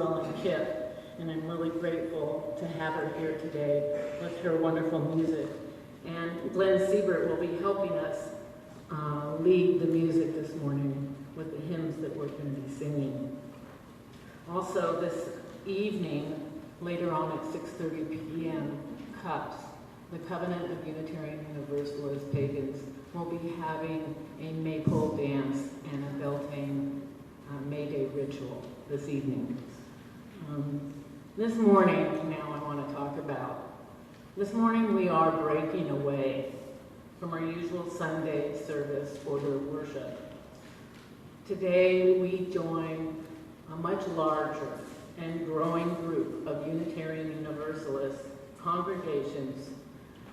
Maxwell and Kip, and I'm really grateful to have her here today with her wonderful music. And Glenn Siebert will be helping us lead the music this morning with the hymns that we're going to be singing. Also this evening, later on at 6:30 p.m., CUPS, the Covenant of Unitarian Universalist Pagans, will be having a maypole dance and a Beltane May Day ritual this evening. This morning, now I want to talk about. This morning we are breaking away from our usual Sunday service order of worship. Today we join a much larger and growing group of Unitarian Universalist congregations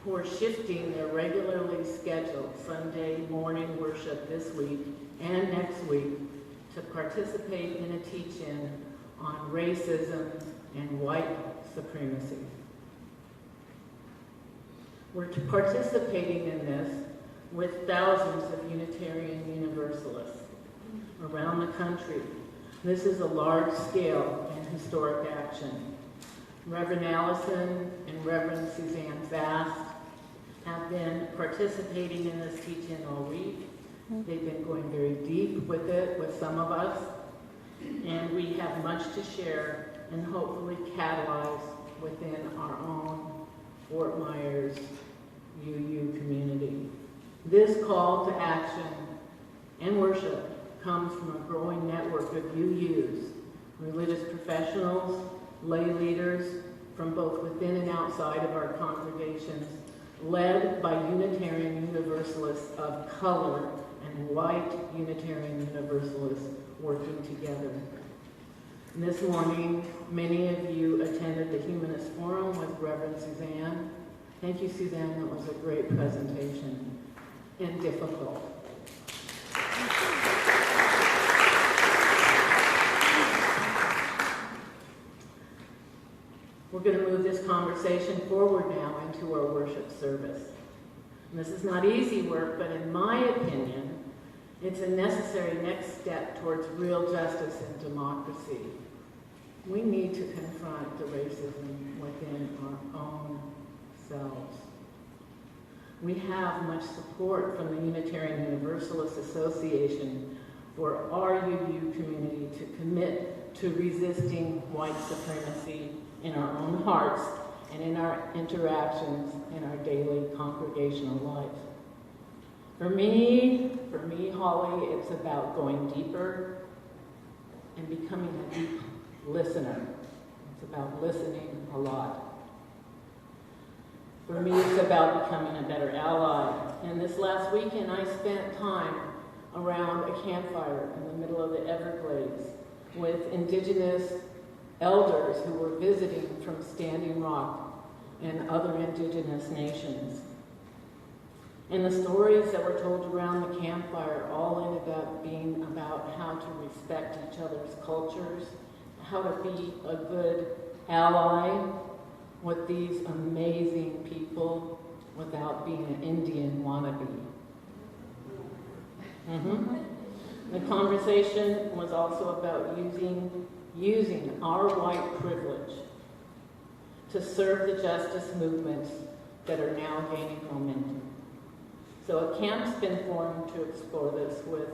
who are shifting their regularly scheduled Sunday morning worship this week and next week to participate in a teach-in on racism and white supremacy. We're participating in this with thousands of Unitarian Universalists around the country. This is a large-scale and historic action. Reverend Allison and Reverend Suzanne Fast have been participating in this teach-in all week. They've been going very deep with it with some of us, and we have much to share and hopefully catalyze within our own Fort Myers UU community. This call to action and worship comes from a growing network of UUs, religious professionals, lay leaders from both within and outside of our congregations, led by Unitarian Universalists of color and white Unitarian Universalists working together. And this morning, many of you attended the Humanist Forum with Reverend Suzanne. Thank you, Suzanne. That was a great presentation and difficult. We're going to move this conversation forward now into our worship service. And this is not easy work, but in my opinion, it's a necessary next step towards real justice and democracy. We need to confront the racism within our own selves. We have much support from the Unitarian Universalist Association for our UU community to commit to resisting white supremacy in our own hearts and in our interactions in our daily congregational life. For me, Holly, it's about going deeper and becoming a deep listener. It's about listening a lot. For me, it's about becoming a better ally. And this last weekend, I spent time around a campfire in the middle of the Everglades with indigenous elders who were visiting from Standing Rock and other indigenous nations. And the stories that were told around the campfire all ended up being about how to respect each other's cultures, how to be a good ally with these amazing people without being an Indian wannabe. The conversation was also about using our white privilege to serve the justice movements that are now gaining momentum. So a camp's been formed to explore this with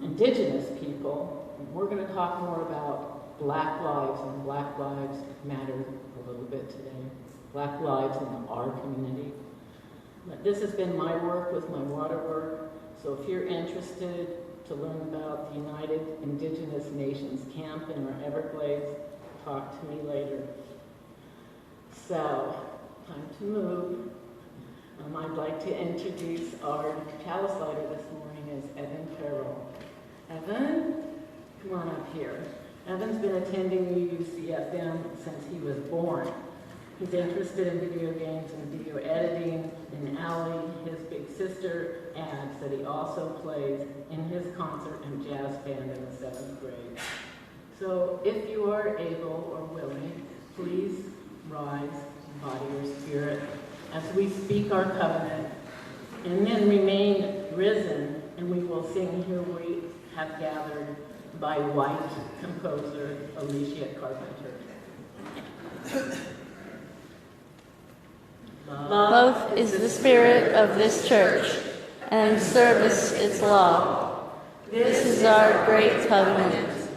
indigenous people. And we're going to talk more about Black lives and Black Lives Matter a little bit today. Black lives in our community. But this has been my work with my water work. So if you're interested to learn about the United Indigenous Nations Camp in our Everglades, talk to me later. So, time to move. I'd like to introduce our chalice lighter this morning is Evan Carroll. Evan, come on up here. Evan's been attending UUCFM since he was born. He's interested in video games and video editing. And Allie, his big sister, adds that he also plays in his concert and jazz band in the 7th grade. So if you are able or willing, please rise in body or spirit as we speak our covenant, and then remain risen, and we will sing Here We Have Gathered by white composer Alicia Carpenter. Love is the spirit of this church, and service its law. This is our great covenant,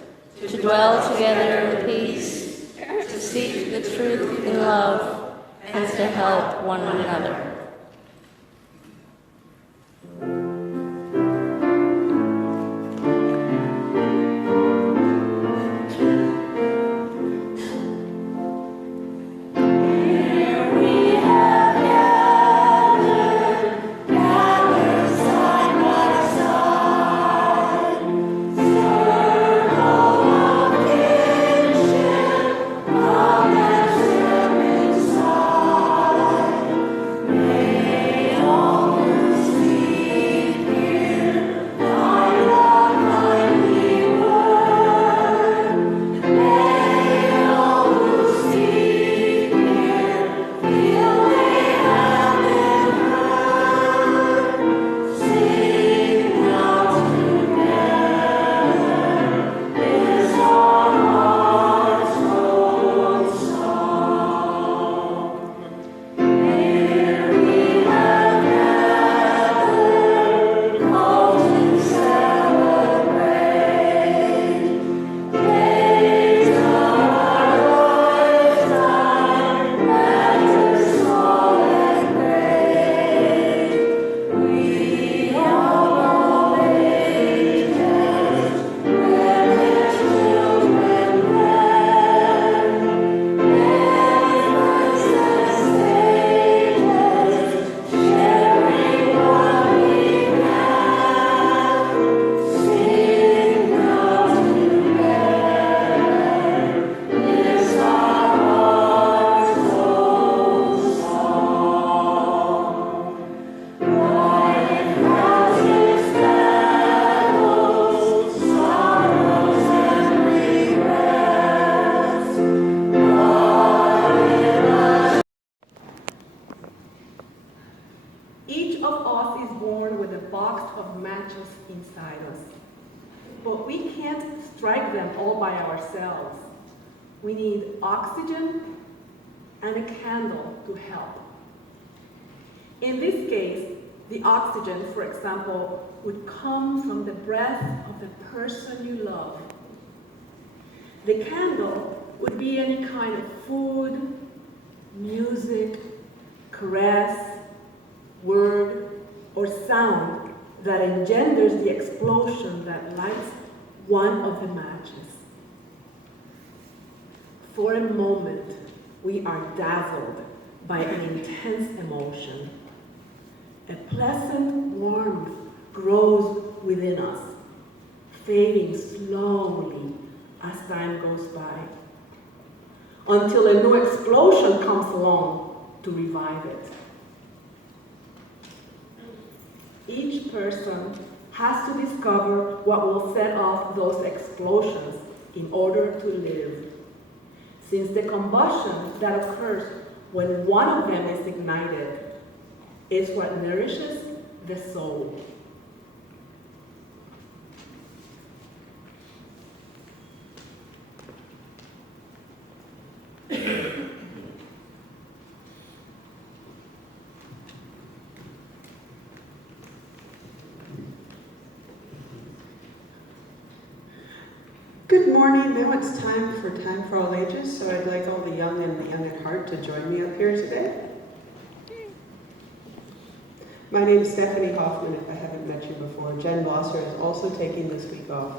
to dwell together in peace, to seek the truth in love, and to help one another. But we can't strike them all by ourselves. We need oxygen and a candle to help. In this case, the oxygen, for example, would come from the breath of the person you love. The candle would be any kind of food, music, caress, word, or sound that engenders the explosion that lights one of the matches. For a moment, we are dazzled by an intense emotion. A pleasant warmth grows within us, fading slowly as time goes by, until a new explosion comes along to revive it. Each person has to discover what will set off those explosions in order to live, since the combustion that occurs when one of them is ignited is what nourishes the soul. Good morning. Now it's time for all ages, so I'd like all the young and the young at heart to join me up here today. My name is Stephanie Hoffman, if I haven't met you before. Jen Blosser is also taking this week off.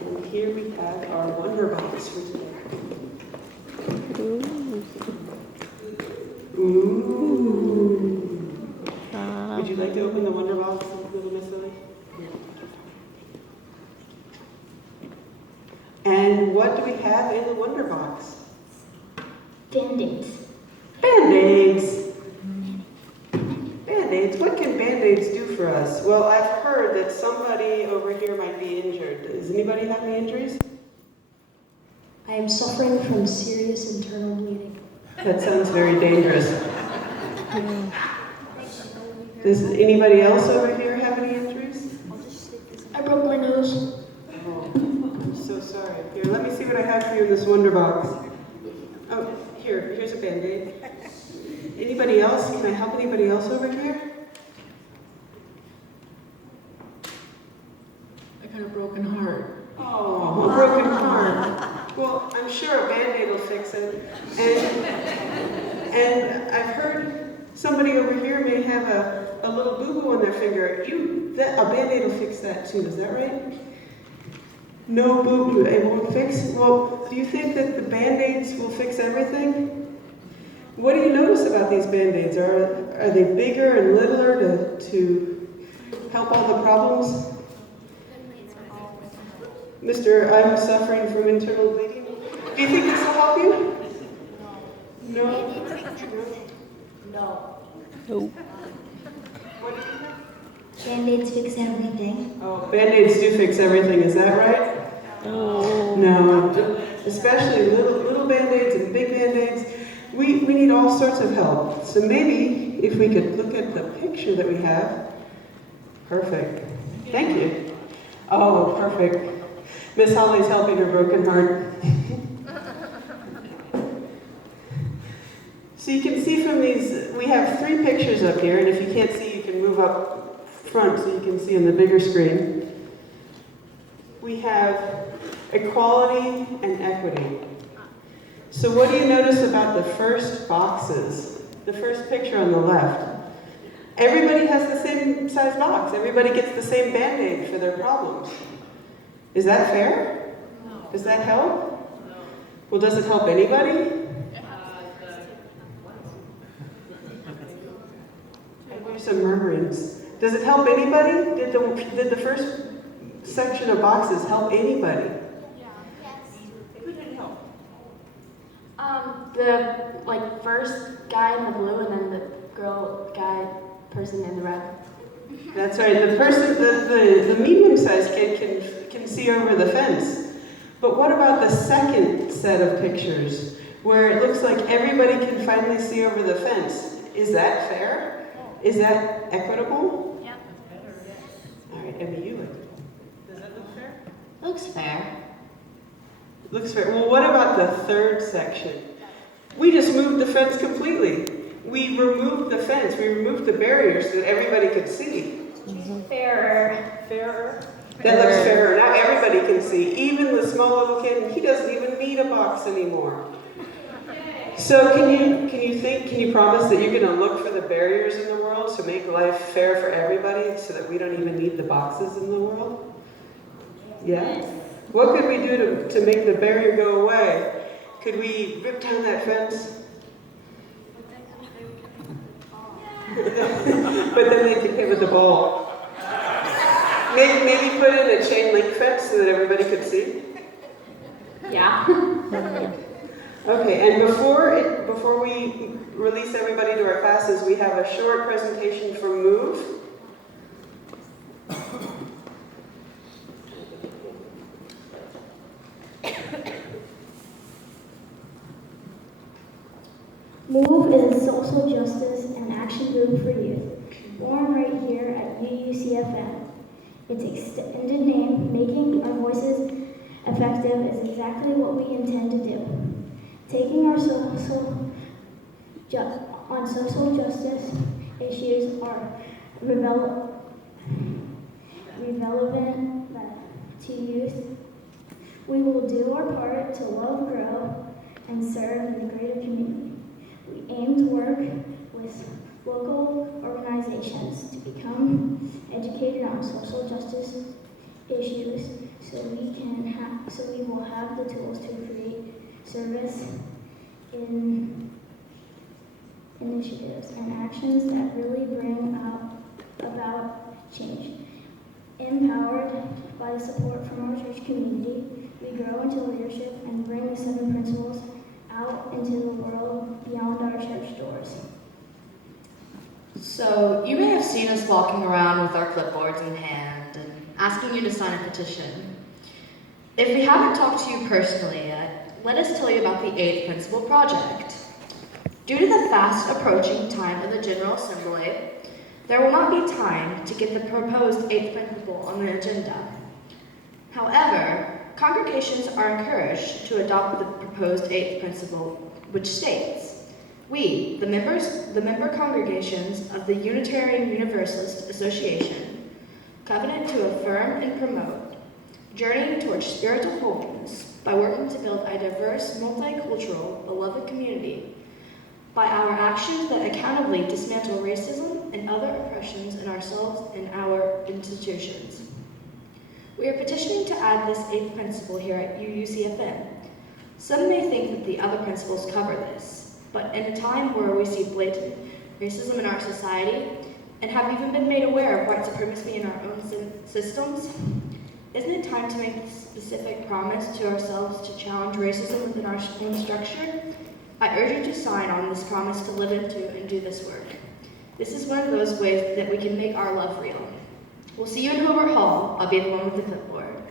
And here we have our Wonder Box for today. Ooh. Would you like to open the Wonder Box, little Miss Lily? And what do we have in the Wonder Box? Band-Aids. Band-Aids. Band-Aids. What can Band-Aids do for us? Well, I've heard that somebody over here might be injured. Does anybody have any injuries? I am suffering from serious internal bleeding. That sounds very dangerous. Does anybody else over here have any injuries? I broke my nose. Oh, I'm so sorry. Here, let me see what I have for you in this wonder box. Oh, here's a Band-Aid. Anybody else? Can I help anybody else over here? I got a broken heart. Oh, a broken heart. Well, I'm sure a Band-Aid will fix it. And I've heard somebody over here may have a little boo-boo on their finger. A Band-Aid will fix that too, is that right? No boo-boo, it won't fix? Well, do you think that the Band-Aids will fix everything? What do you notice about these Band-Aids? Are they bigger and littler to help all the problems? Mister, I'm suffering from internal bleeding. Do you think this will help you? No? No. Nope. What do you think? Band-Aids fix everything. Oh, Band-Aids do fix everything, is that right? Oh. No, especially little Band-Aids and big Band-Aids. We need all sorts of help. So maybe if we could look at the picture that we have. Perfect. Thank you. Oh, perfect. Miss Holly's helping her broken heart. So you can see from these, we have 3 pictures up here, and if you can't see, you can move up front so you can see on the bigger screen. We have equality and equity. So what do you notice about the first boxes? The first picture on the left. Everybody has the same size box. Everybody gets the same Band-Aid for their problems. Is that fair? No. Does that help? No. Well, does it help anybody? There's some murmurings. Does it help anybody? Did the first section of boxes help anybody? Who did it help? The first guy in the blue and then the person in the red. That's right. The medium-sized kid can see over the fence. But what about the second set of pictures where it looks like everybody can finally see over the fence? Is that fair? Is that equitable? Yeah. All right, Emmy, you look. Does that look fair? Looks fair. Looks fair. Well, what about the third section? We just moved the fence completely. We removed the fence. We removed the barriers so that everybody could see. Fairer. Fairer? That looks fairer. Now everybody can see. Even the small little kid, he doesn't even need a box anymore. So can you promise that you're going to look for the barriers in the world to make life fair for everybody so that we don't even need the boxes in the world? Yeah? What could we do to make the barrier go away? Could we rip down that fence? But then they could hit with the ball. Maybe put in a chain link fence so that everybody could see? Yeah. Okay, and before we release everybody to our classes, we have a short presentation from Move. Move is a social justice and action group for youth, born right here at UUCFM. Its extended name, Making Our Voices Effective, is exactly what we intend to do. Taking our social justice issues are relevant to youth. We will do our part to love, grow, and serve in the greater community. We aim to work with local organizations to become educated on social justice issues so we will have the tools to create service in initiatives and actions that really bring about change. Empowered by the support from our church community, we grow into leadership and bring the 7 principles out into the world beyond our church doors. So, you may have seen us walking around with our clipboards in hand and asking you to sign a petition. If we haven't talked to you personally yet, let us tell you about the 8th Principle Project. Due to the fast approaching time of the General Assembly, there will not be time to get the proposed eighth principle on the agenda. However, congregations are encouraged to adopt the proposed eighth principle, which states, "We, the member congregations of the Unitarian Universalist Association, covenant to affirm and promote, journeying towards spiritual holiness by working to build a diverse, multicultural, beloved community, by our actions that accountably dismantle racism and other oppressions in ourselves and our institutions." We are petitioning to add this eighth principle here at UUCFN. Some may think that the other principles cover this, but in a time where we see blatant racism in our society and have even been made aware of white supremacy in our own systems, isn't it time to make a specific promise to ourselves to challenge racism within our own structure? I urge you to sign on this promise to live into and do this work. This is one of those ways that we can make our love real. We'll see you in Hoover Hall. I'll be the one with the clipboard.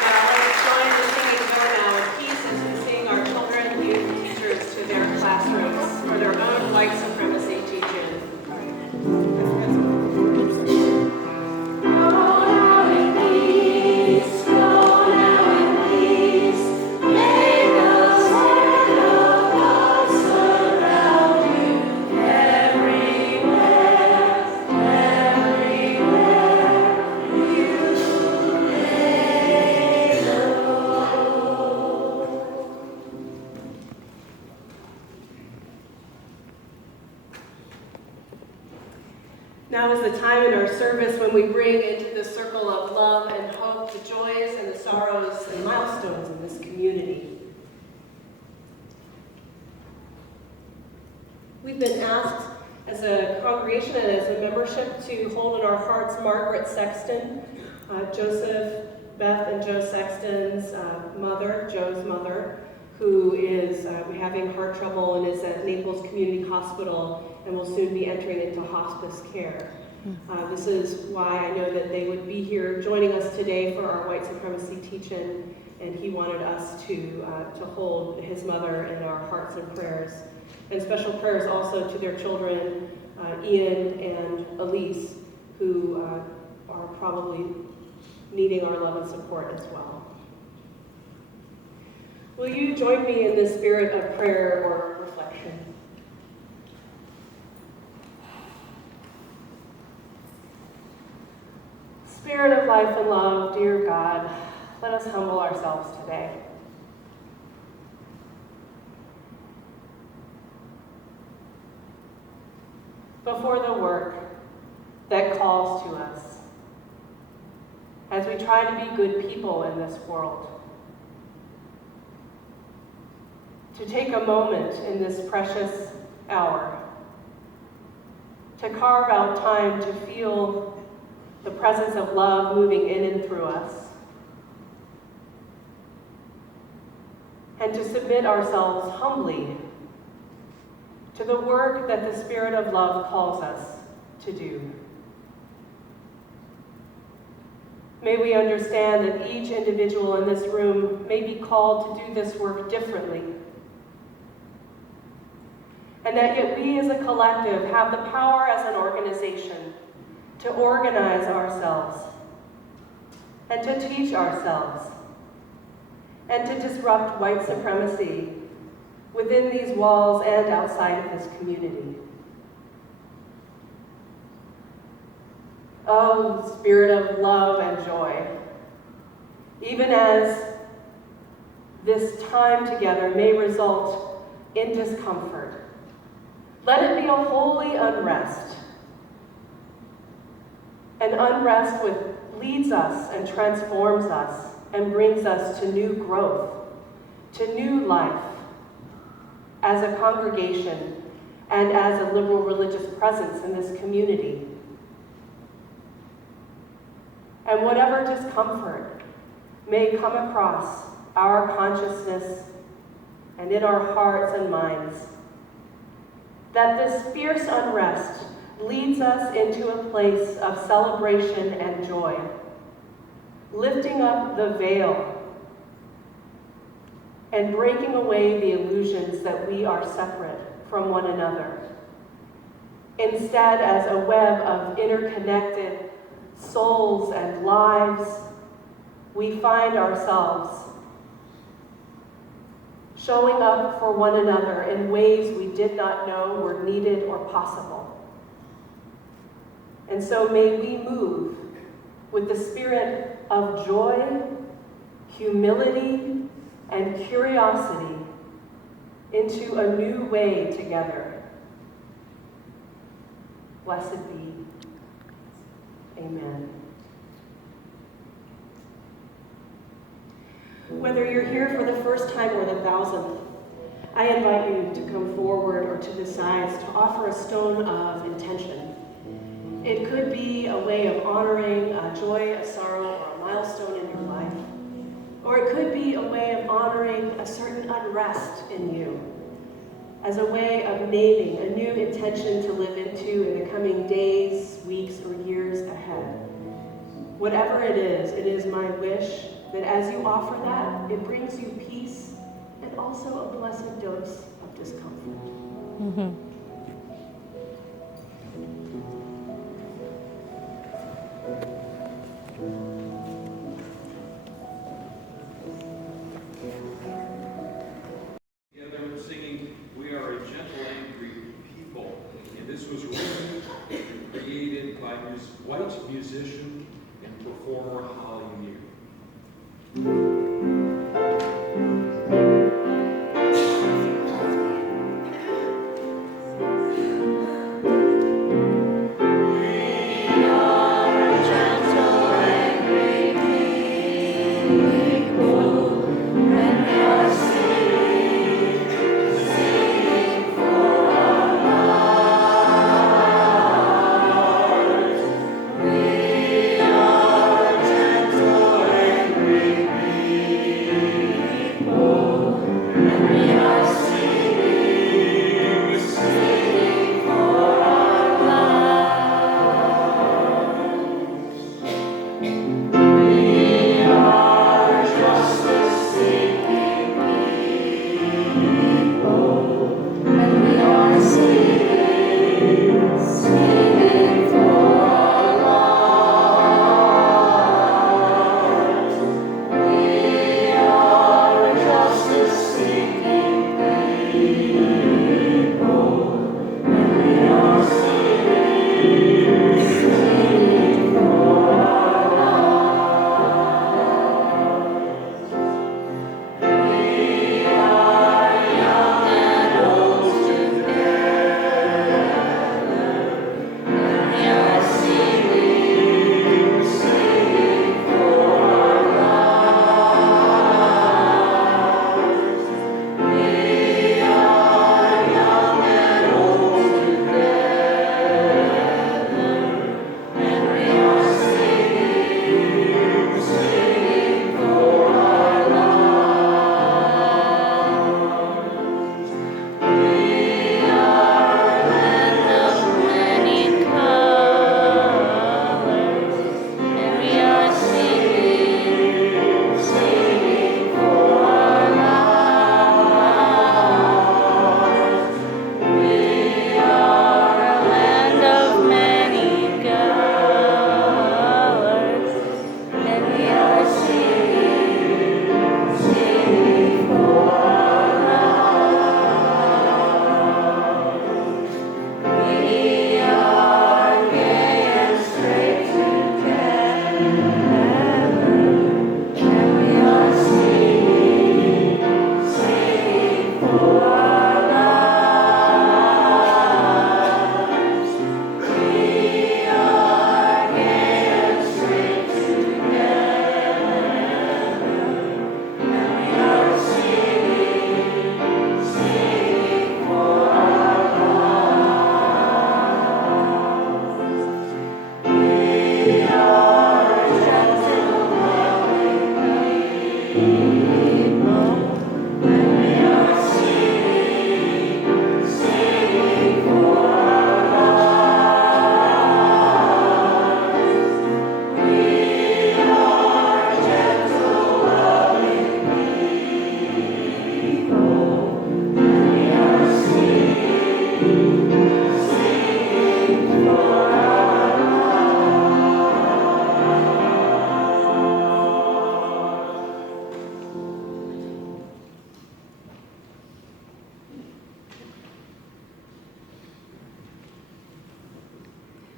Now let's join the singing Go Now in Peace as we sing our children, youth, and teachers to their classrooms for their own white supremacy teaching. Now is the time in our service when we bring into the circle of love and hope the joys and the sorrows and milestones in this community. We've been asked as a congregation and as a membership to hold in our hearts Margaret Sexton, Joseph, Beth and Joe Sexton's mother, Joe's mother, who is having heart trouble and is at Naples Community Hospital and will soon be entering into hospice care. This is why I know that they would be here joining us today for our white supremacy teach-in, and he wanted us to hold his mother in our hearts and prayers. And special prayers also to their children, Ian and Elise, who are probably needing our love and support as well. Will you join me in this spirit of prayer or reflection? Spirit of life and love, dear God, let us humble ourselves today. Before the work that calls to us, as we try to be good people in this world, to take a moment in this precious hour to carve out time to feel the presence of love moving in and through us, and to submit ourselves humbly to the work that the Spirit of love calls us to do. May we understand that each individual in this room may be called to do this work differently, and that yet we as a collective have the power as an organization to organize ourselves and to teach ourselves and to disrupt white supremacy within these walls and outside of this community. Oh, Spirit of love and joy, even as this time together may result in discomfort, let it be a holy unrest, an unrest which leads us and transforms us and brings us to new growth, to new life, as a congregation and as a liberal religious presence in this community. And whatever discomfort may come across our consciousness and in our hearts and minds, that this fierce unrest leads us into a place of celebration and joy, lifting up the veil and breaking away the illusions that we are separate from one another. Instead, as a web of interconnected souls and lives, we find ourselves showing up for one another in ways we did not know were needed or possible. And so may we move with the spirit of joy, humility, and curiosity into a new way together. Blessed be. Amen. Whether you're here for the first time or the 1,000th, I invite you to come forward or to the sides to offer a stone of intention. It could be a way of honoring a joy, a sorrow, or a milestone in your life. Or it could be a way of honoring a certain unrest in you, as a way of naming a new intention to live into in the coming days, weeks, or years ahead. Whatever it is my wish that as you offer that, it brings you peace and also a blessed dose of discomfort. Mm-hmm. Together singing, "We Are a Gentle, Angry People." And this was written and created by white musician and performer Holly Muir. Gentle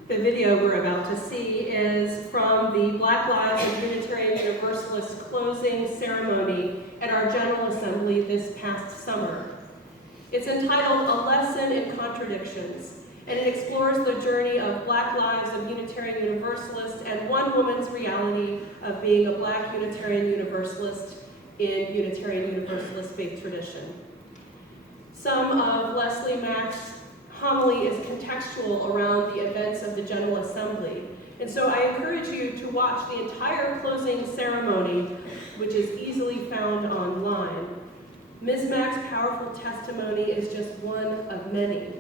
The video we're about to see is from the Black Lives and Unitarian Universalist closing ceremony at our General Assembly this past summer. It's entitled A Lesson in Contradictions, and it explores the journey of Black lives of Unitarian Universalists and one woman's reality of being a Black Unitarian Universalist in Unitarian Universalist faith tradition. Some of Leslie Mack's homily is contextual around the events of the General Assembly. And so I encourage you to watch the entire closing ceremony, which is easily found online. Ms. Mack's powerful testimony is just one of many.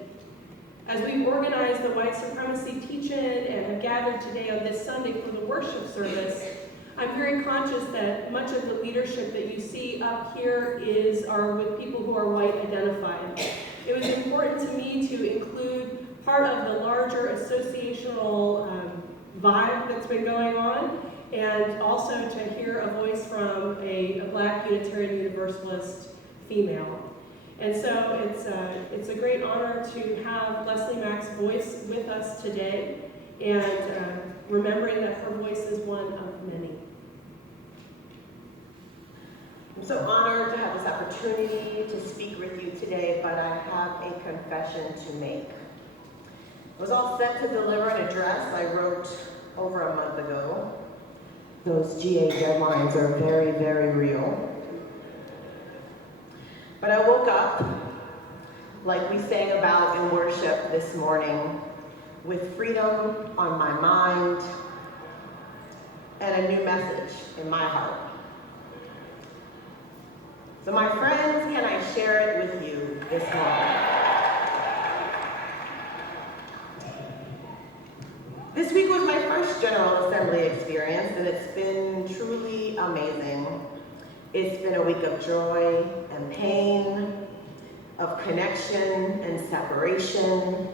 As we organize the white supremacy teach-in and have gathered today on this Sunday for the worship service, I'm very conscious that much of the leadership that you see up here are with people who are white identified. It was important to me to include part of the larger associational vibe that's been going on, and also to hear a voice from a Black Unitarian Universalist female. And so it's a great honor to have Leslie Mack's voice with us today, and remembering that her voice is one of many. I'm so honored to have this opportunity to speak with you today, but I have a confession to make. I was all set to deliver an address I wrote over a month ago. Those GA deadlines are very, very real. But I woke up, like we sang about in worship this morning, with freedom on my mind and a new message in my heart. So my friends, can I share it with you this morning? This week was my first General Assembly experience, and it's been truly amazing. It's been a week of joy and pain, of connection and separation,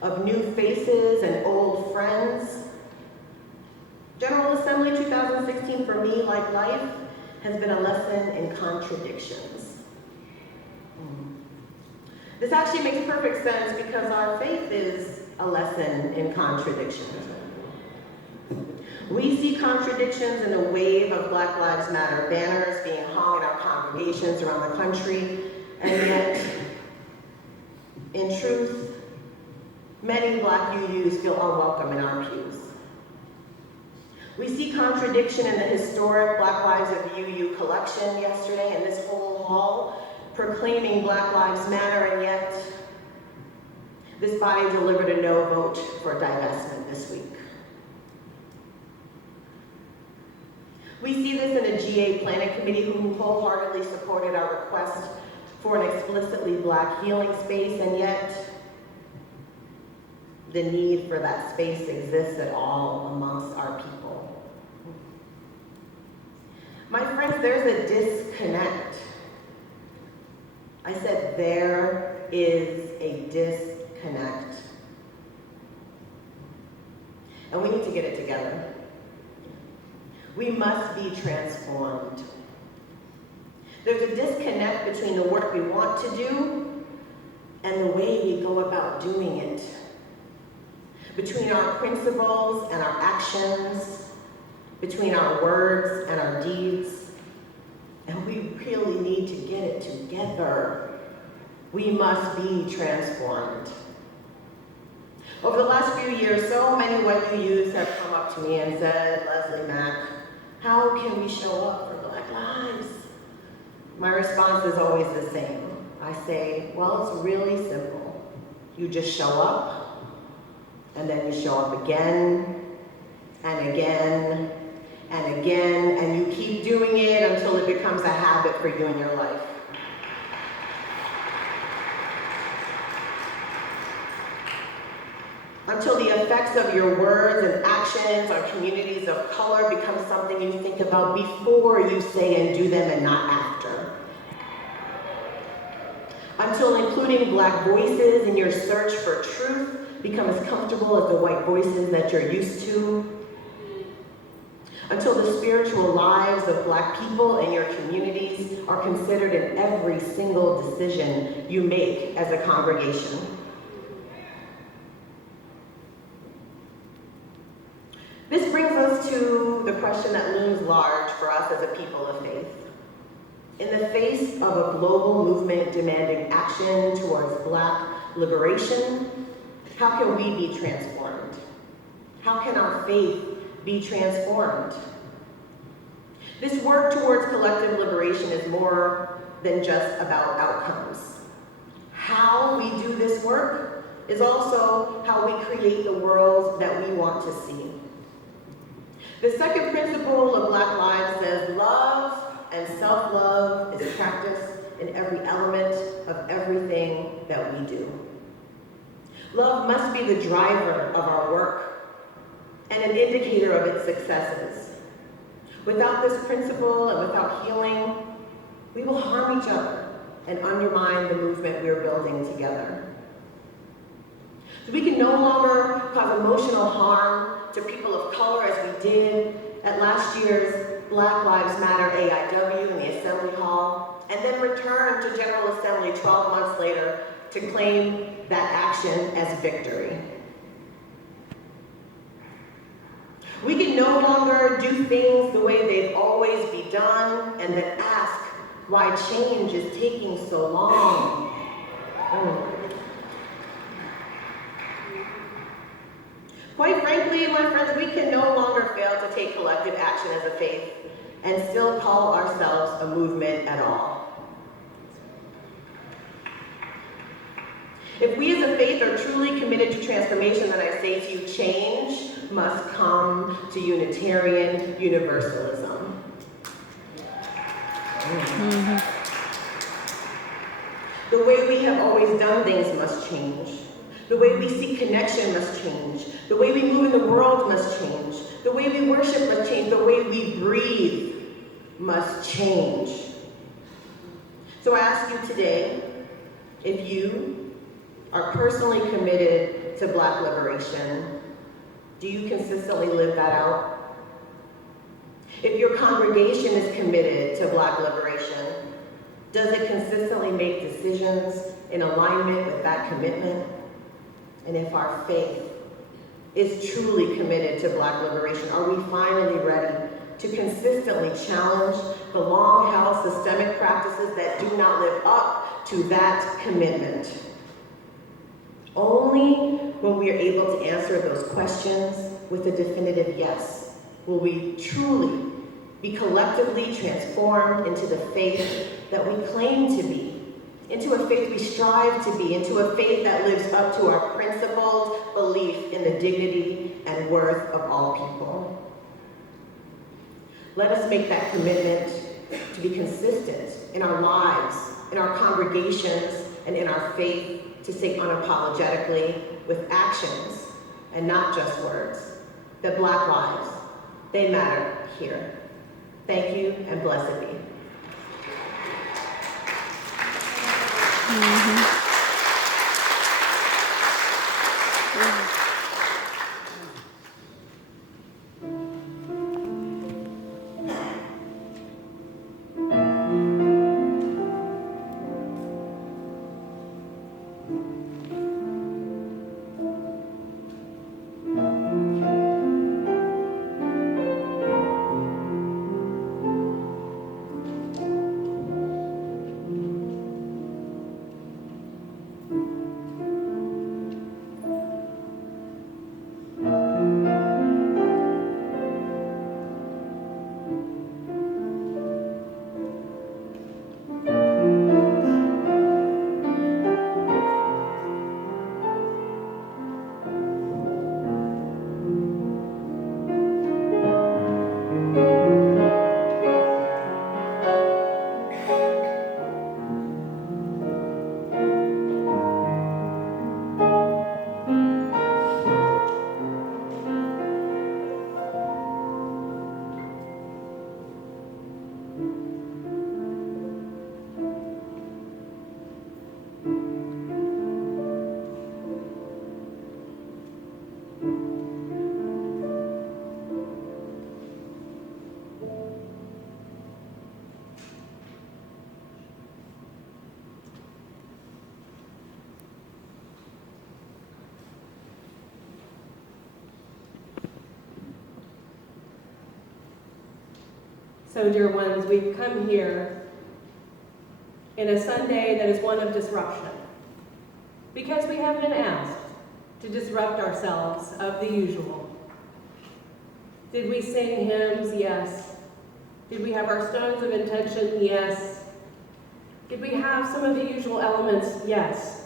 of new faces and old friends. General Assembly 2016 for me, like life, has been a lesson in contradictions. This actually makes perfect sense because our faith is a lesson in contradictions. We see contradictions in the wave of Black Lives Matter banners being hung in our congregations around the country, and yet, in truth, many Black UUs feel unwelcome in our pews. We see contradiction in the historic Black Lives of UU collection yesterday in this whole hall proclaiming Black Lives Matter, and yet this body delivered a no vote for divestment this week. We see this in the GA Planning Committee, who wholeheartedly supported our request for an explicitly Black healing space, and yet the need for that space exists at all amongst our people. My friends, there's a disconnect. I said there is a disconnect. And we need to get it together. We must be transformed. There's a disconnect between the work we want to do and the way we go about doing it. Between our principles and our actions, between our words and our deeds, and we really need to get it together. We must be transformed. Over the last few years, so many white UUs have come up to me and said, Leslie Mack, how can we show up for Black lives? My response is always the same. I say, well, it's really simple. You just show up, and then you show up again, and again, and again, and you keep doing it until it becomes a habit for you in your life. Until the effects of your words and actions on communities of color become something you think about before you say and do them and not after. Until including Black voices in your search for truth become as comfortable as the white voices that you're used to. Until the spiritual lives of Black people in your communities are considered in every single decision you make as a congregation. question that looms large for us as a people of faith. In the face of a global movement demanding action towards Black liberation, how can we be transformed? How can our faith be transformed? This work towards collective liberation is more than just about outcomes. How we do this work is also how we create the world that we want to see. The second principle of Black Lives says love and self-love is practiced in every element of everything that we do. Love must be the driver of our work and an indicator of its successes. Without this principle and without healing, we will harm each other and undermine the movement we are building together. So we can no longer cause emotional harm to people of color as we did at last year's Black Lives Matter AIW in the Assembly Hall, and then return to General Assembly 12 months later to claim that action as victory. We can no longer do things the way they've always been done and then ask why change is taking so long. Quite frankly, my friends, we can no longer fail to take collective action as a faith and still call ourselves a movement at all. If we as a faith are truly committed to transformation, then I say to you, change must come to Unitarian Universalism. The way we have always done things must change. The way we seek connection must change. The way we move in the world must change. The way we worship must change. The way we breathe must change. So I ask you today, if you are personally committed to Black liberation, do you consistently live that out? If your congregation is committed to Black liberation, does it consistently make decisions in alignment with that commitment? And if our faith is truly committed to Black liberation, are we finally ready to consistently challenge the long-held systemic practices that do not live up to that commitment? Only when we are able to answer those questions with a definitive yes will we truly be collectively transformed into the faith that we claim to be, into a faith we strive to be, into a faith that lives up to our principled belief in the dignity and worth of all people. Let us make that commitment to be consistent in our lives, in our congregations, and in our faith, to say unapologetically with actions and not just words that Black lives, they matter here. Thank you and blessed be. So, dear ones, we've come here in a Sunday that is one of disruption, because we have been asked to disrupt ourselves of the usual. Did we sing hymns? Yes. Did we have our stones of intention? Yes. Did we have some of the usual elements? Yes.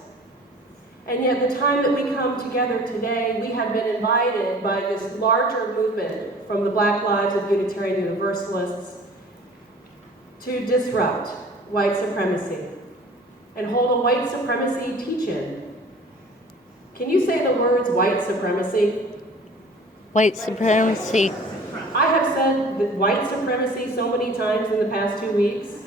And yet the time that we come together today, we have been invited by this larger movement from the Black Lives of Unitarian Universalists to disrupt white supremacy and hold a white supremacy teach-in. Can you say the words white supremacy? White supremacy. I have said that white supremacy so many times in the past 2 weeks,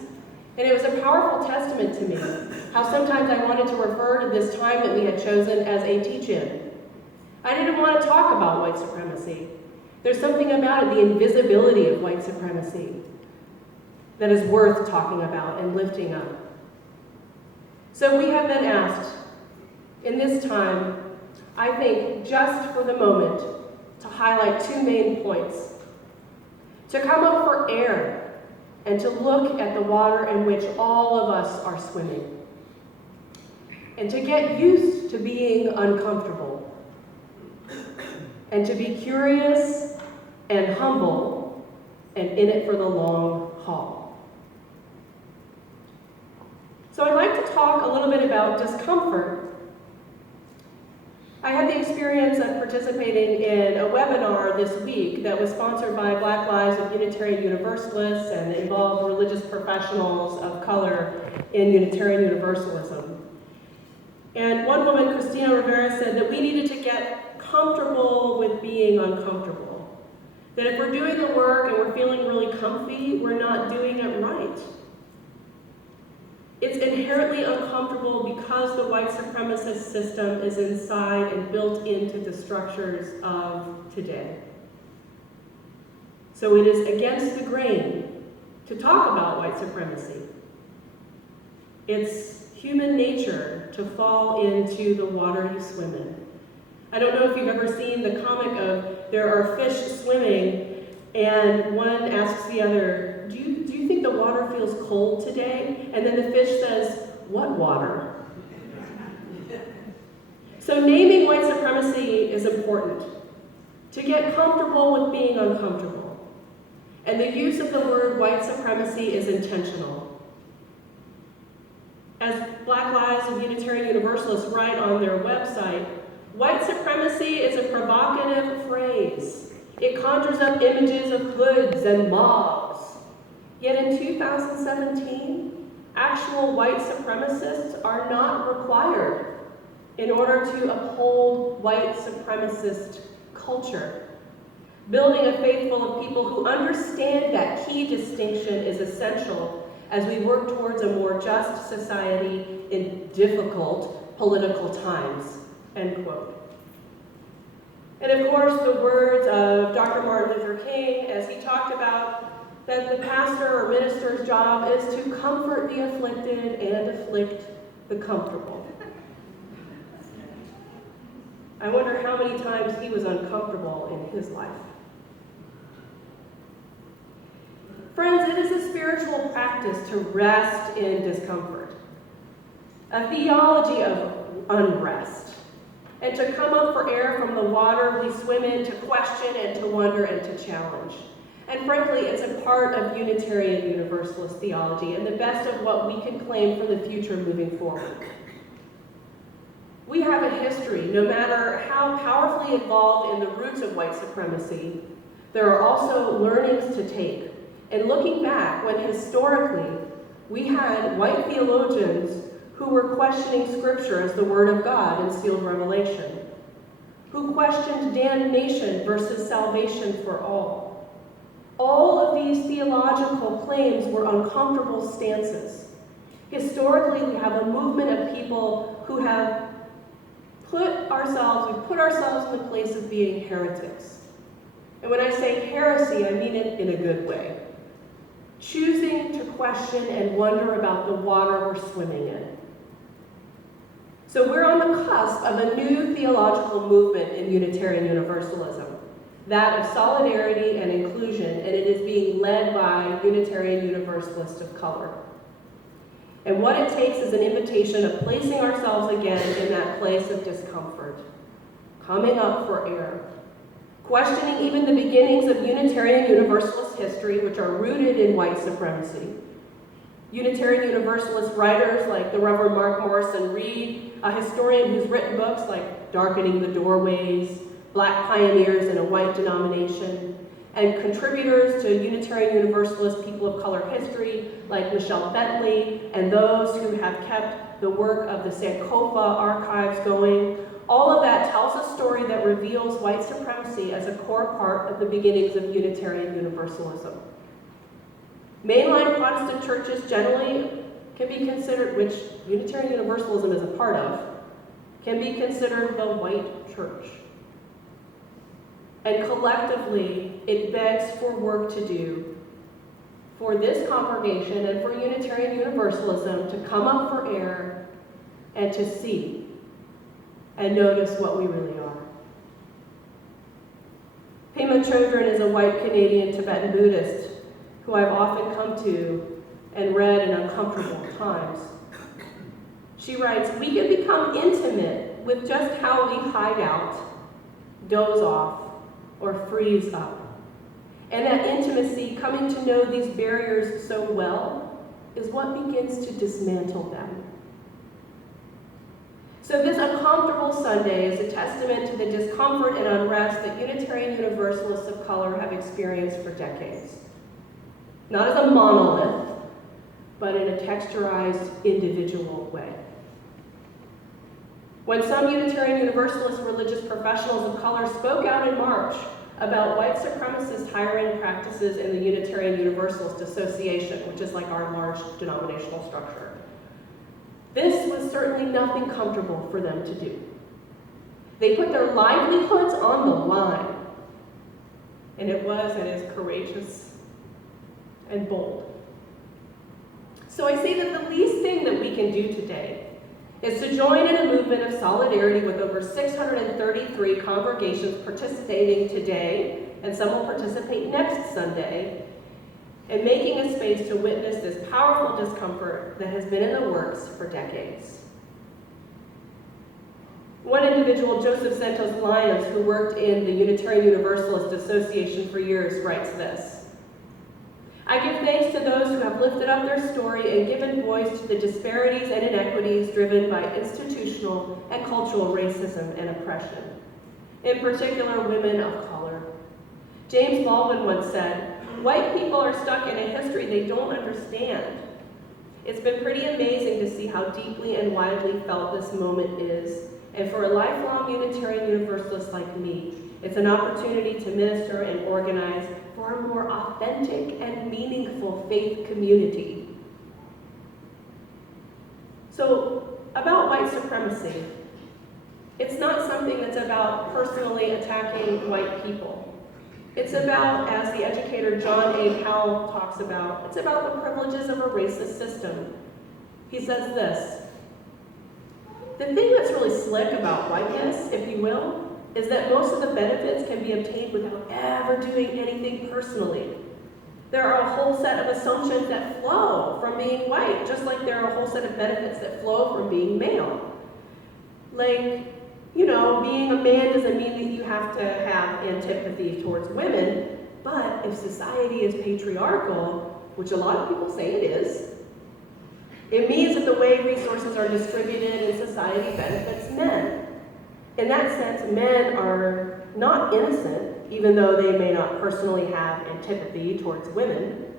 and it was a powerful testament to me how sometimes I wanted to refer to this time that we had chosen as a teach-in. I didn't want to talk about white supremacy. There's something about it, the invisibility of white supremacy, that is worth talking about and lifting up. So we have been asked in this time, I think, just for the moment, to highlight two main points. To come up for air and to look at the water in which all of us are swimming. And to get used to being uncomfortable. And to be curious and humble and in it for the long haul. So I'd like to talk a little bit about discomfort. I had the experience of participating in a webinar this week that was sponsored by Black Lives of Unitarian Universalists and involved religious professionals of color in Unitarian Universalism. And one woman, Christina Rivera, said that we needed to get comfortable with being uncomfortable. That if we're doing the work and we're feeling really comfy, we're not doing it right. It's inherently uncomfortable because the white supremacist system is inside and built into the structures of today. So it is against the grain to talk about white supremacy. It's human nature to fall into the water you swim in. I don't know if you've ever seen the comic of there are fish swimming and one asks the other, do you think the water feels cold today? And then the fish says, what water? So naming white supremacy is important. To get comfortable with being uncomfortable. And the use of the word white supremacy is intentional. As Black Lives of Unitarian Universalists write on their website, white supremacy is a provocative phrase. It conjures up images of hoods and mobs. Yet in 2017, actual white supremacists are not required in order to uphold white supremacist culture. Building a faith full of people who understand that key distinction is essential as we work towards a more just society in difficult political times, end quote. And of course, the words of Dr. Martin Luther King, as he talked about that the pastor or minister's job is to comfort the afflicted and afflict the comfortable. I wonder how many times he was uncomfortable in his life. Friends, it is a spiritual practice to rest in discomfort, a theology of unrest, and to come up for air from the water we swim in, to question and to wonder and to challenge. And frankly, it's a part of Unitarian Universalist theology and the best of what we can claim for the future moving forward. We have a history, no matter how powerfully involved in the roots of white supremacy, there are also learnings to take. And looking back, when historically we had white theologians who were questioning Scripture as the Word of God in sealed revelation, who questioned damnation versus salvation for all. All of these theological claims were uncomfortable stances. Historically, we have a movement of people who have put ourselves in the place of being heretics. And when I say heresy, I mean it in a good way. Choosing to question and wonder about the water we're swimming in. So we're on the cusp of a new theological movement in Unitarian Universalism. that of solidarity and inclusion, and it is being led by Unitarian Universalists of color. And what it takes is an invitation of placing ourselves again in that place of discomfort, coming up for air, questioning even the beginnings of Unitarian Universalist history, which are rooted in white supremacy. Unitarian Universalist writers like the Reverend Mark Morrison Reed, a historian who's written books like Darkening the Doorways, Black Pioneers in a White Denomination, and contributors to Unitarian Universalist people of color history like Michelle Bentley, and those who have kept the work of the Sankofa archives going. All of that tells a story that reveals white supremacy as a core part of the beginnings of Unitarian Universalism. Mainline Protestant churches generally can be considered, which Unitarian Universalism is a part of, can be considered the white church. And collectively, it begs for work to do for this congregation and for Unitarian Universalism to come up for air and to see and notice what we really are. Pema Chodron is a white Canadian Tibetan Buddhist who I've often come to and read in uncomfortable times. She writes, "We can become intimate with just how we hide out, doze off, or freeze up. And that intimacy, coming to know these barriers so well, is what begins to dismantle them." So this uncomfortable Sunday is a testament to the discomfort and unrest that Unitarian Universalists of color have experienced for decades. Not as a monolith, but in a texturized, individual way. When some Unitarian Universalist religious professionals of color spoke out in March about white supremacist hiring practices in the Unitarian Universalist Association, which is like our large denominational structure, this was certainly nothing comfortable for them to do. They put their livelihoods on the line, and it is courageous and bold. So I say that the least thing that we can do today is to join in a movement of solidarity with over 633 congregations participating today, and some will participate next Sunday, and making a space to witness this powerful discomfort that has been in the works for decades. One individual, Joseph Santos Lyons, who worked in the Unitarian Universalist Association for years, writes this: "I give thanks to those who have lifted up their story and given voice to the disparities and inequities driven by institutional and cultural racism and oppression, in particular women of color. James Baldwin once said, 'White people are stuck in a history they don't understand.' It's been pretty amazing to see how deeply and widely felt this moment is, and for a lifelong Unitarian Universalist like me, it's an opportunity to minister and organize for a more authentic and meaningful faith community." So, about white supremacy, it's not something that's about personally attacking white people. It's about, as the educator John A. Powell talks about, it's about the privileges of a racist system. He says this: "The thing that's really slick about whiteness, if you will, is that most of the benefits can be obtained without ever doing anything personally. There are a whole set of assumptions that flow from being white, just like there are a whole set of benefits that flow from being male. Like, being a man doesn't mean that you have to have antipathy towards women, but if society is patriarchal, which a lot of people say it is, it means that the way resources are distributed in society benefits men. In that sense, men are not innocent, even though they may not personally have antipathy towards women.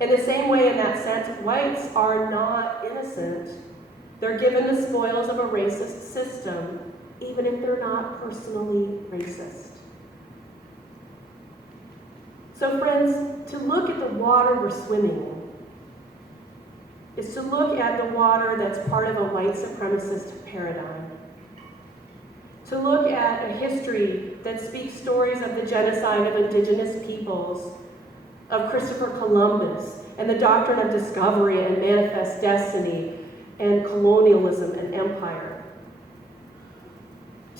In the same way, in that sense, whites are not innocent. They're given the spoils of a racist system, even if they're not personally racist." So friends, to look at the water we're swimming in is to look at the water that's part of a white supremacist paradigm. To look at a history that speaks stories of the genocide of indigenous peoples, of Christopher Columbus, and the doctrine of discovery and manifest destiny, and colonialism and empire.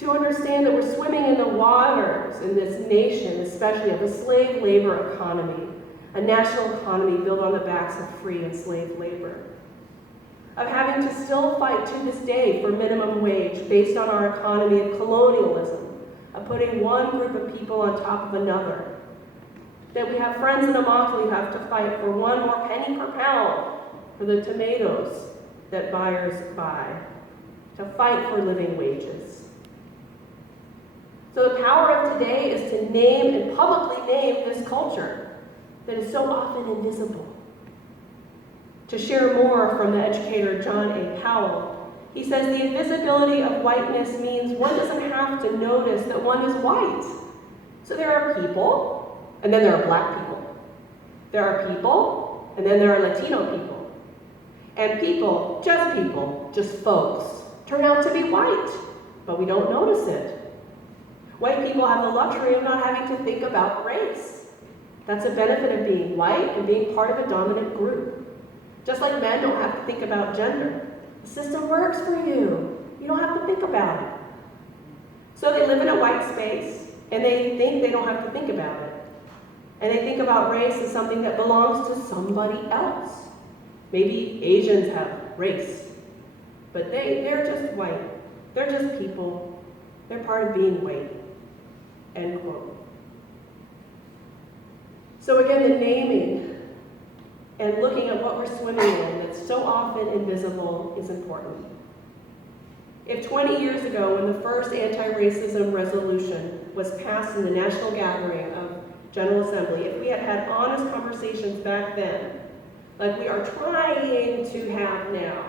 to understand that we're swimming in the waters in this nation, especially of a slave labor economy, a national economy built on the backs of free and slave labor, of having to still fight to this day for minimum wage based on our economy of colonialism, of putting one group of people on top of another, that we have friends in Immokalee who have to fight for one more penny per pound for the tomatoes that buyers buy, to fight for living wages. So the power of today is to name and publicly name this culture that is so often invisible. To share more from the educator John A. Powell, he says the invisibility of whiteness means one doesn't have to notice that one is white. So there are people, and then there are black people. There are people, and then there are Latino people. And people, just folks, turn out to be white, but we don't notice it. White people have the luxury of not having to think about race. That's a benefit of being white and being part of a dominant group. Just like men don't have to think about gender. The system works for you. You don't have to think about it. So they live in a white space, and they think they don't have to think about it. And they think about race as something that belongs to somebody else. Maybe Asians have race, but they're just white. They're just people. They're part of being white. End quote. So again, the naming and looking at what we're swimming in that's so often invisible is important. If 20 years ago, when the first anti-racism resolution was passed in the National Gathering of General Assembly, if we had had honest conversations back then, like we are trying to have now,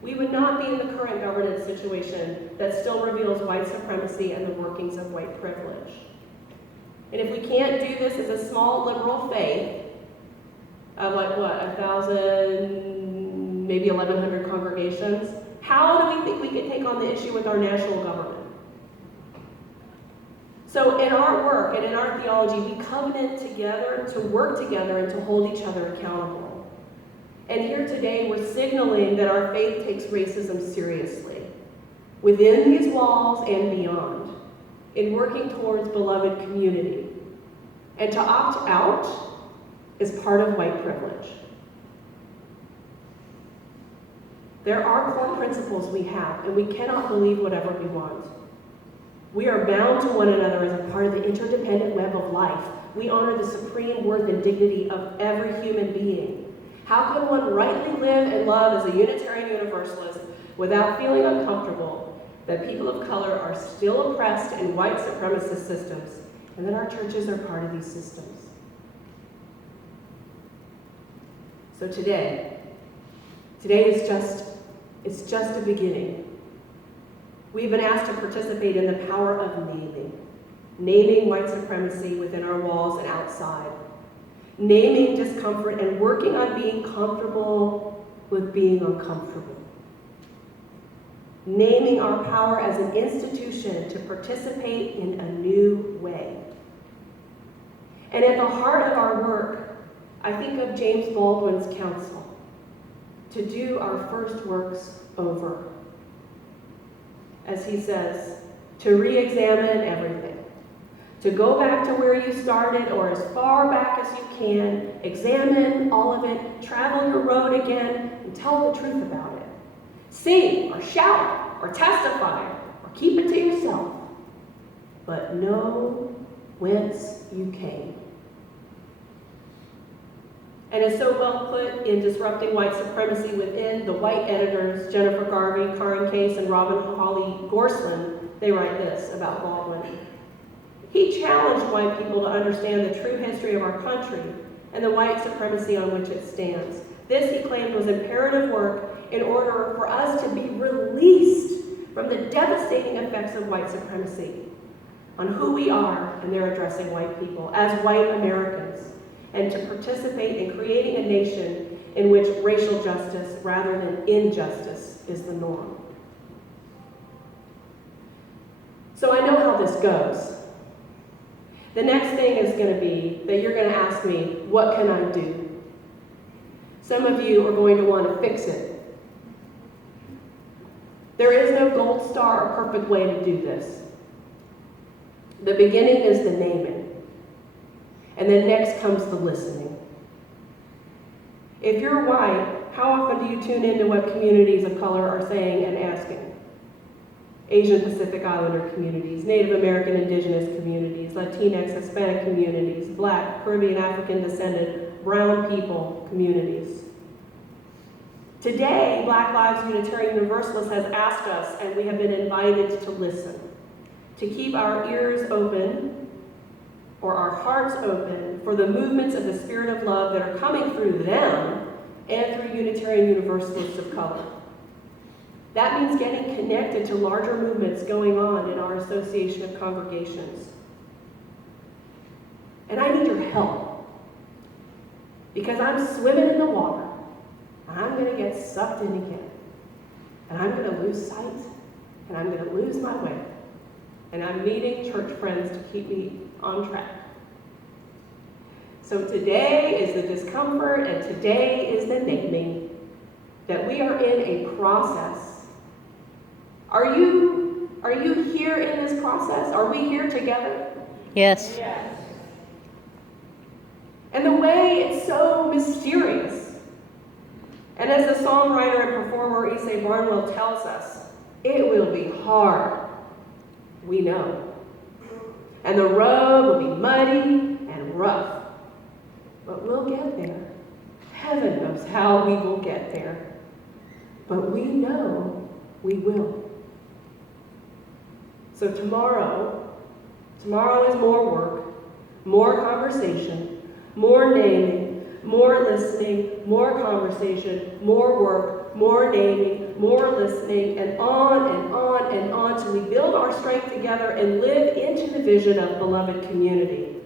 we would not be in the current governance situation that still reveals white supremacy and the workings of white privilege. And if we can't do this as a small liberal faith, of like what, 1,000, maybe 1,100 congregations, how do we think we can take on the issue with our national government? So in our work and in our theology, we covenant together to work together and to hold each other accountable. And here today, we're signaling that our faith takes racism seriously, within these walls and beyond, in working towards beloved community. And to opt out is part of white privilege. There are core principles we have, and we cannot believe whatever we want. We are bound to one another as a part of the interdependent web of life. We honor the supreme worth and dignity of every human being. How can one rightly live and love as a Unitarian Universalist without feeling uncomfortable that people of color are still oppressed in white supremacist systems, and that our churches are part of these systems? So today is just a beginning. We've been asked to participate in the power of naming white supremacy within our walls and outside, naming discomfort and working on being comfortable with being uncomfortable, naming our power as an institution to participate in a new way. And at the heart of our work, I think of James Baldwin's counsel, to do our first works over. As he says, to re-examine everything, to go back to where you started or as far back as you can, examine all of it, travel your road again, and tell the truth about it. Sing or shout or testify or keep it to yourself, but know whence you came. And it's so well put in Disrupting White Supremacy within the white editors, Jennifer Garvey, Karen Case, and Robin Holly Gorsland. They write this about Baldwin. He challenged white people to understand the true history of our country and the white supremacy on which it stands. This, he claimed, was imperative work in order for us to be released from the devastating effects of white supremacy on who we are, and they're addressing white people, as white Americans, and to participate in creating a nation in which racial justice rather than injustice is the norm. So I know how this goes. The next thing is going to be that you're going to ask me, what can I do? Some of you are going to want to fix it. There is no gold star or perfect way to do this. The beginning is the naming, and then next comes the listening. If you're white, how often do you tune into what communities of color are saying and asking? Asian Pacific Islander communities, Native American Indigenous communities, Latinx, Hispanic communities, Black, Caribbean, African descended, brown people communities. Today, Black Lives Unitarian Universalist has asked us, and we have been invited to listen, to keep our ears open or our hearts open for the movements of the Spirit of Love that are coming through them and through Unitarian Universalists of color. That means getting connected to larger movements going on in our association of congregations. And I need your help, because I'm swimming in the water, and I'm going to get sucked in again, and I'm going to lose sight, and I'm going to lose my way, and I'm needing church friends to keep me on track. So today is the discomfort, and today is the naming, that we are in a process. Are you here in this process? Are we here together? Yes. Yes. And the way it's so mysterious. And as the songwriter and performer Issei Barnwell tells us, it will be hard. We know. And the road will be muddy and rough. But we'll get there. Heaven knows how we will get there. But we know we will. So tomorrow is more work, more conversation, more naming, more listening, more conversation, more work, more naming, more listening, and on and on and on till we build our strength together and live into the vision of beloved community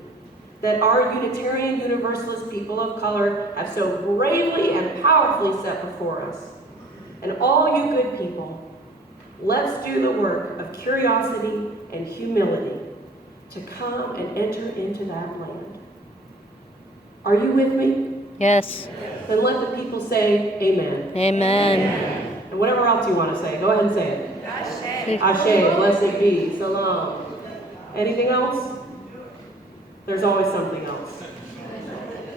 that our Unitarian Universalist people of color have so bravely and powerfully set before us. And all you good people, let's do the work of curiosity and humility to come and enter into that land. Are you with me? Yes. Then let the people say amen. Amen. And whatever else you want to say, go ahead and say it. Ashe. Ashe, blessed be, salam. Anything else? There's always something else.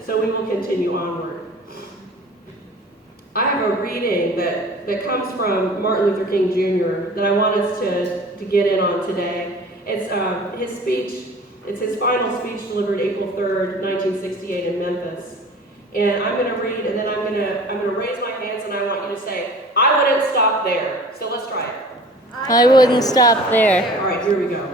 So we will continue onward. I have a reading that comes from Martin Luther King Jr. that I want us to get in on today. It's his speech. It's his final speech delivered April 3rd, 1968 in Memphis. And I'm going to read, and then I'm going to raise my hands, and I want you to say, I wouldn't stop there. So let's try it. I wouldn't stop there. All right, here we go.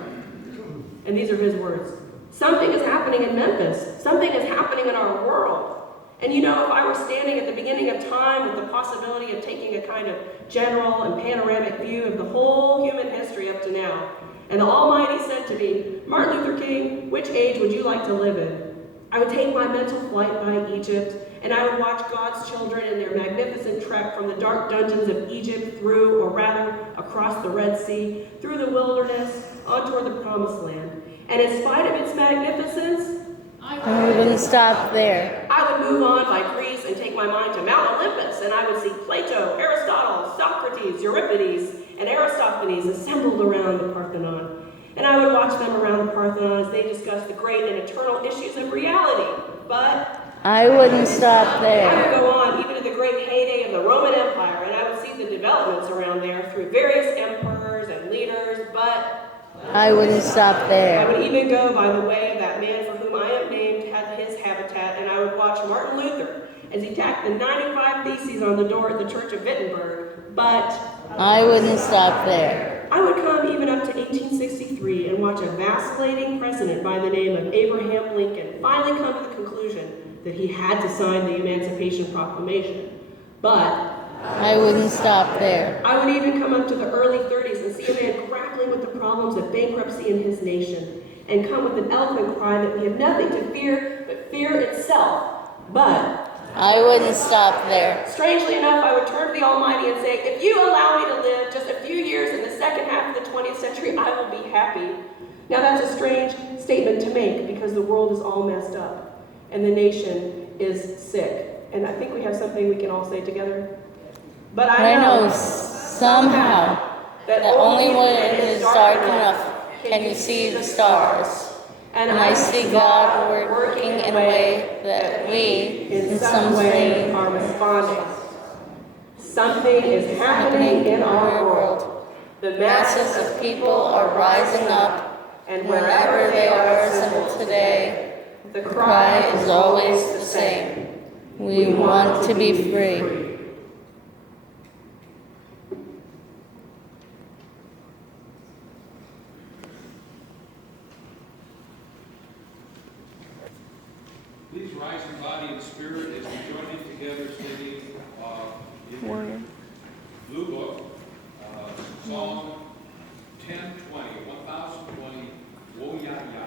And these are his words. Something is happening in Memphis. Something is happening in our world. And you know, if I were standing at the beginning of time with the possibility of taking a kind of general and panoramic view of the whole human history up to now, and the Almighty said to me, Martin Luther King, which age would you like to live in? I would take my mental flight by Egypt, and I would watch God's children in their magnificent trek from the dark dungeons of Egypt through, or rather, across the Red Sea, through the wilderness, on toward the Promised Land. And in spite of its magnificence, I wouldn't stop there. I would move on by Greece and take my mind to Mount Olympus, and I would see Plato, Aristotle, Socrates, Euripides, and Aristophanes assembled around the Parthenon. And I would watch them around the Parthenon as they discussed the great and eternal issues of reality. But I wouldn't stop I there. would go on even to the great heyday of the Roman Empire, and I would see the developments around there through various emperors and leaders, but I wouldn't stop I there. would even go by the way of that man for whom I am named had his habitat, and I would watch Martin Luther as he tacked the 95 Theses on the door at the Church of Wittenberg, but I wouldn't stop there. I would come even up to 1863 and watch a vacillating president by the name of Abraham Lincoln finally come to the conclusion that he had to sign the Emancipation Proclamation, but I wouldn't stop there. I would even come up to the early 30s and see a man grappling with the problems of bankruptcy in his nation and come with an eloquent cry that we have nothing to fear but fear itself. But I wouldn't stop there. strangely enough, I would turn to the Almighty and say, if you allow me to live just a few years in the second half of the 20th century, I will be happy. Now that's a strange statement to make because the world is all messed up and the nation is sick. And I think we have something we can all say together. But I know Somehow, that only when it is dark enough can you see the stars. And I see God working in a way that we, in some way, are responding. Something is happening in our world. The masses of people are rising up, and wherever they are assembled today, the cry is always the same. We want to be free. Please rise in body and spirit as we join in together singing in Blue Book, Psalm 1020, 1020, Wo Ya Ya.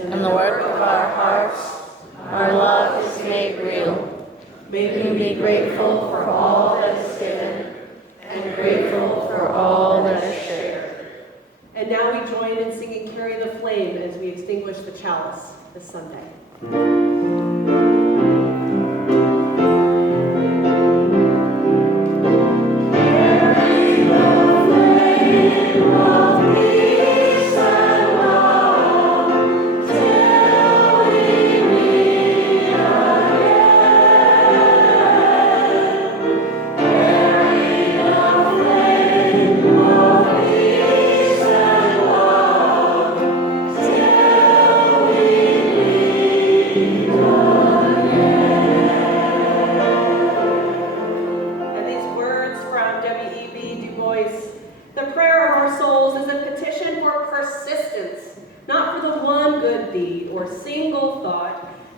And the work of our hearts, our love is made real. May we be grateful for all that is given and grateful for all that is shared. And now we join in singing Carry the Flame as we extinguish the chalice this Sunday.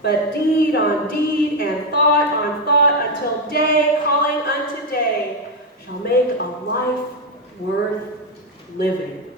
But deed on deed and thought on thought until day calling unto day shall make a life worth living.